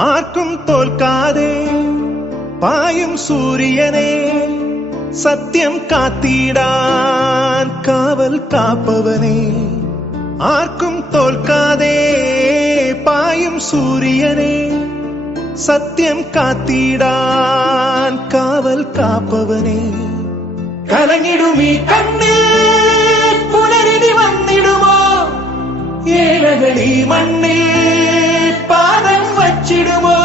ആർക്കും തോൽക്കാതെ പായും സൂര്യനെ സത്യം കാത്തിടാൻ കാവൽ കാപ്പവനെ. ആർക്കും തോൽക്കാതെ പായും സൂര്യനെ സത്യം കാത്തിടാൻ കാവൽ കാപ്പവനെ. കലങ്ങിടുമീ കണ്ണിൽ പുനരിനി വന്നിടുമോ? ഏഴകളീ മണ്ണിൽ പാദം വച്ചിടുമോ?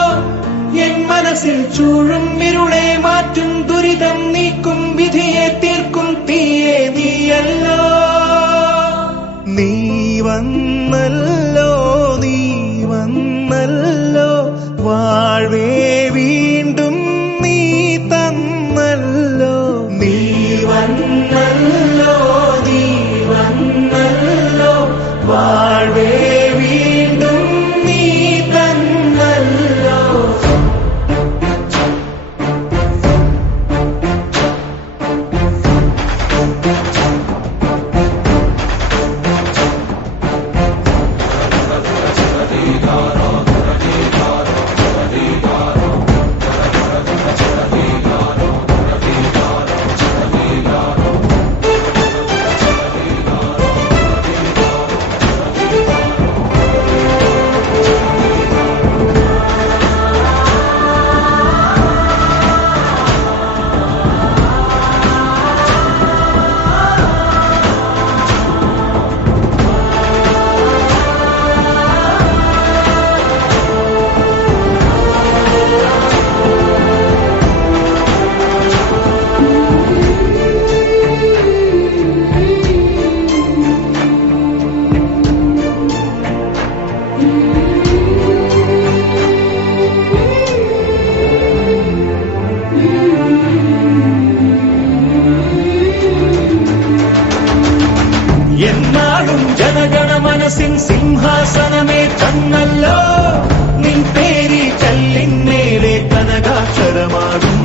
എൻ മനസ്സിൽ ചൂഴും ഇരുളെ മാറ്റും ദുരിതം നീക്കും വിധിയെ തീർക്കും തീയെ നീയല്ലോ. നീ വന്നല്ലോ, നീ വന്നല്ലോ, വാഴ്വേ വീണ്ടും നീ തന്നല്ലോ. നീ വന്നല്ലോ, നീ വന്നല്ലോ, വാഴ്വേ വീണ്ടും നീ തന്നല്ലോ. എന്നാളും ജനഗണ മനസ്സിൻ സിംഹാസനമേ തന്നല്ലോ. നിൻ പേരി കല്ലിന്മേലെ കനകാക്ഷരമാകും